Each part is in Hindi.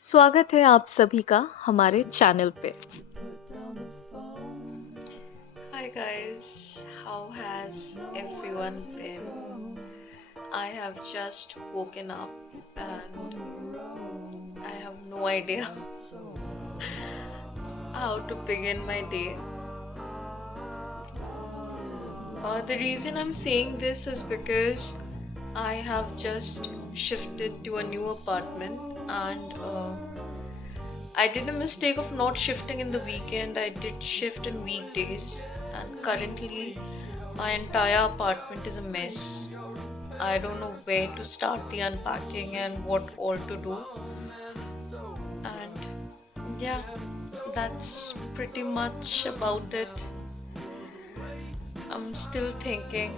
स्वागत है आप सभी का हमारे चैनल पे। Hi guys, how has everyone been? I have just woken up and I have no idea how to begin my day. The reason I'm saying this is because I have just shifted to a new apartment and I did a mistake of not shifting in the weekend. I did shift in weekdays, and currently my entire apartment is a mess. I don't know where to start the unpacking and what all to do. And yeah, that's pretty much about it. I'm still thinking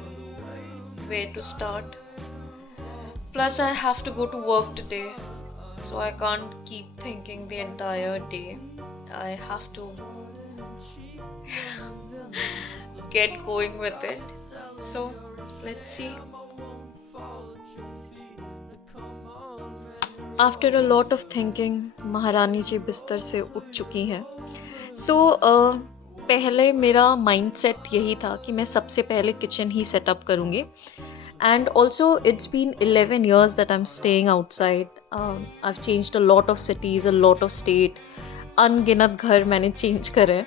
where to start. Plus, I have to go to work today, so I can't keep thinking the entire day. I have to get going with it. So let's see. After a lot of thinking, महारानी जी बिस्तर से उठ चुकी हैं. So पहले मेरा माइंडसेट यही था कि मैं सबसे पहले किचन ही सेटअप करूँगी. And also it's been 11 years that I'm staying outside. I've changed a lot of cities, a lot of state. अनगिनत घर मैंने चेंज करे हैं.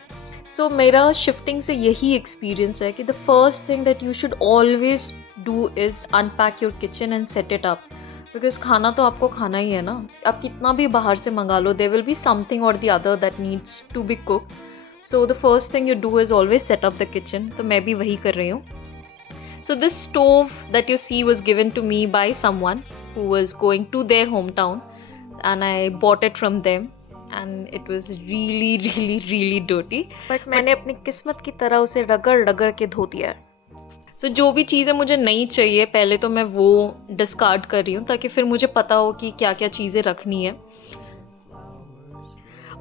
सो मेरा शिफ्टिंग से यही एक्सपीरियंस है कि the first thing that you should always do is unpack your kitchen and set it up. Because खाना तो आपको खाना ही है ना. आप कितना भी बाहर से मंगा लो, देयर विल बी समथिंग और the other that needs to be cook. So the first thing you do is always set up the kitchen. तो मैं भी वही कर रही हूँ. So this stove that you see was given to me by someone who was going to their hometown, and I bought it from them, and it was really really really dirty. But मैंने अपनी किस्मत की तरह उसे रगड़ रगड़ के धो दिया है. So जो भी चीज़ें मुझे नहीं चाहिए पहले तो मैं वो डिस्कार्ड कर रही हूँ ताकि फिर मुझे पता हो कि क्या क्या चीज़ें रखनी है.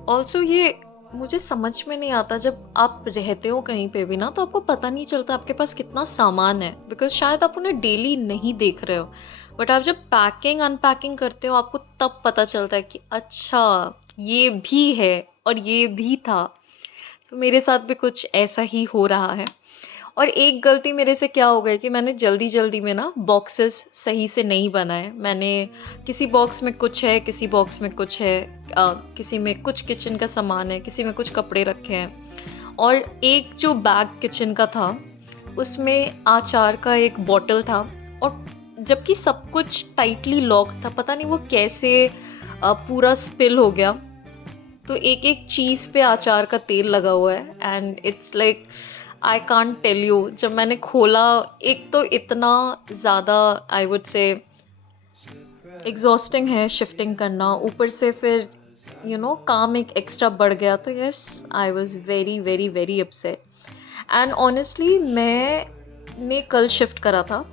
ऑल्सो ये मुझे समझ में नहीं आता, जब आप रहते हो कहीं पे भी ना तो आपको पता नहीं चलता आपके पास कितना सामान है, बिकॉज शायद आप उन्हें डेली नहीं देख रहे हो. बट आप जब पैकिंग अनपैकिंग करते हो आपको तब पता चलता है कि अच्छा ये भी है और ये भी था. तो मेरे साथ भी कुछ ऐसा ही हो रहा है. और एक गलती मेरे से क्या हो गई कि मैंने जल्दी जल्दी में ना बॉक्सेस सही से नहीं बनाए. मैंने किसी बॉक्स में कुछ है, किसी बॉक्स में कुछ है, किसी में कुछ किचन का सामान है, किसी में कुछ कपड़े रखे हैं. और एक जो बैग किचन का था उसमें आचार का एक बॉटल था, और जबकि सब कुछ टाइटली लॉक था, पता नहीं वो कैसे पूरा स्पिल हो गया. तो एक एक चीज़ पे आचार का तेल लगा हुआ है. And it's like I can't tell you. जब मैंने खोला, एक तो इतना ज़्यादा आई वुड से एग्जॉस्टिंग है शिफ्टिंग करना, ऊपर से फिर काम एक एक्स्ट्रा बढ़ गया. तो yes, I was very very very upset. And honestly मैंने कल शिफ्ट करा था,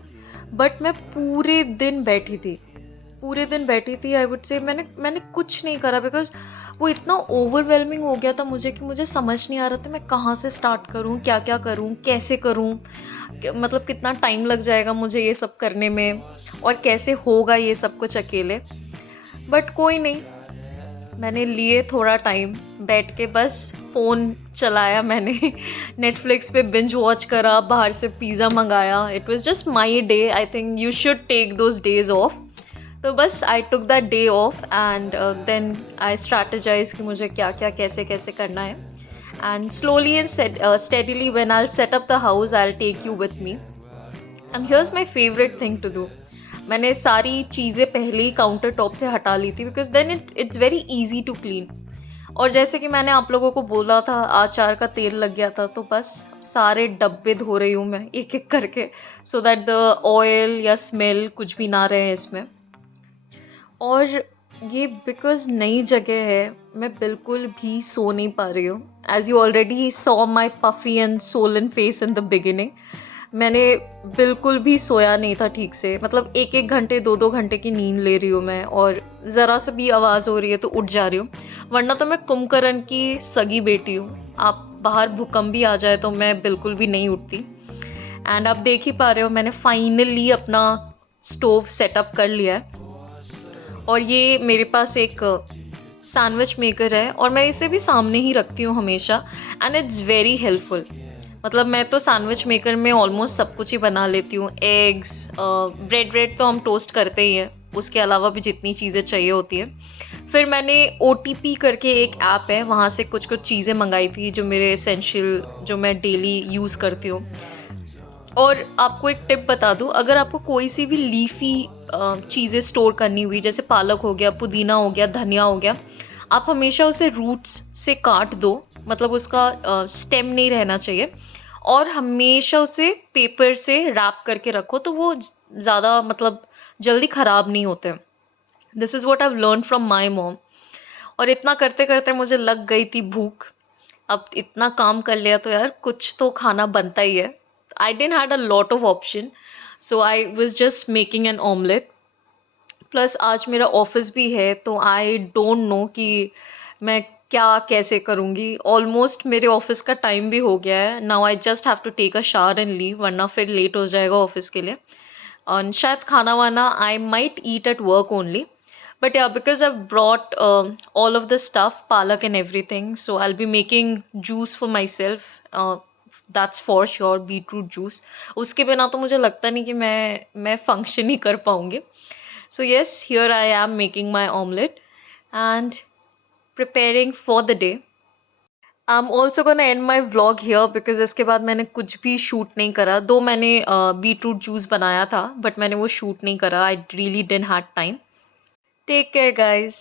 बट मैं पूरे दिन बैठी थी. आई वुड से मैंने कुछ नहीं करा, बिकॉज वो इतना ओवरवेलमिंग हो गया था मुझे कि मुझे समझ नहीं आ रहा था मैं कहाँ से स्टार्ट करूँ, क्या क्या करूँ, कैसे करूँ, मतलब कितना टाइम लग जाएगा मुझे ये सब करने में, और कैसे होगा ये सब कुछ अकेले. बट कोई नहीं, मैंने लिए थोड़ा टाइम बैठ के, बस फ़ोन चलाया मैंने नेटफ्लिक्स पे बिंज वॉच करा, बाहर से पिज़्ज़ा मंगाया. It was just my day. I think you should take those days off. तो बस I took that day off and then I strategize कि मुझे क्या क्या कैसे कैसे करना है. And slowly and steadily when I set up the house I will take you with me. And here's my favourite thing to do. मैंने सारी चीज़ें पहले ही काउंटर टॉप से हटा ली थी, because then it's very easy to clean. और जैसे कि मैंने आप लोगों को बोला था आचार का तेल लग गया था, तो बस सारे डब्बे धो रही हूँ मैं एक एक करके, सो दैट द ऑयल या स्मेल कुछ भी ना रहे इसमें. और ये बिकॉज़ नई जगह है, मैं बिल्कुल भी सो नहीं पा रही हूँ. As you already saw my puffy and Solan face in the beginning. मैंने बिल्कुल भी सोया नहीं था ठीक से. मतलब एक एक घंटे, दो दो घंटे की नींद ले रही हूँ मैं, और ज़रा सा भी आवाज़ हो रही है तो उठ जा रही हूँ. वरना तो मैं कुंभकर्ण की सगी बेटी हूँ. आप बाहर भूकंप भी आ जाए तो मैं बिल्कुल भी नहीं उठती. एंड आप देख ही पा रहे हो, मैंने फाइनली अपना स्टोव सेटअप कर लिया है. और ये मेरे पास एक सैंडविच मेकर है और मैं इसे भी सामने ही रखती हूँ हमेशा एंड इट्स वेरी हेल्पफुल। मतलब मैं तो सैंडविच मेकर में ऑलमोस्ट सब कुछ ही बना लेती हूँ। एग्स, ब्रेड व्रेड तो हम टोस्ट करते ही हैं, उसके अलावा भी जितनी चीज़ें चाहिए होती है। फिर मैंने ओटीपी करके एक ऐप है, वहाँ से कुछ-कुछ चीज़ें मँगाई थी जो मेरे एसेंशियल जो मैं डेली यूज़ करती हूँ। और आपको एक टिप बता दूँ, अगर आपको कोई सी भी लीफ़ी चीज़ें स्टोर करनी हुई, जैसे पालक हो गया, पुदीना हो गया, धनिया हो गया, आप हमेशा उसे रूट्स से काट दो, मतलब उसका स्टेम नहीं रहना चाहिए और हमेशा उसे पेपर से रैप करके रखो, तो वो ज़्यादा मतलब जल्दी ख़राब नहीं होते। This is what I have learned from my mom. और इतना करते-करते मुझे लग गई थी भूख। अब इतना काम कर लिया तो यार कुछ तो खाना बनता ही है। I didn't had a lot of option, so I was just making an omelette. Plus आज मेरा ऑफ़िस भी है, तो आई डोंट नो कि मैं क्या कैसे करूँगी। ऑलमोस्ट मेरे ऑफ़िस का टाइम भी हो गया है। Now I just have to take a shower and leave, वरना फिर लेट हो जाएगा ऑफ़िस के लिए। और शायद खाना-वाना I might eat at work only. But yeah, because I've brought all of the stuff, palak and everything, so I'll be making juice for myself. That's for sure, beetroot juice. उसके बिना तो मुझे लगता नहीं कि मैं function ही कर पाऊँगी. So yes, here I am making my omelette and preparing for the day. I'm also gonna end my vlog here because इसके बाद मैंने कुछ भी शूट नहीं करा। दो मैंने बीटरूट जूस बनाया था, बट मैंने वो शूट नहीं करा। I really didn't had time. Take care, guys.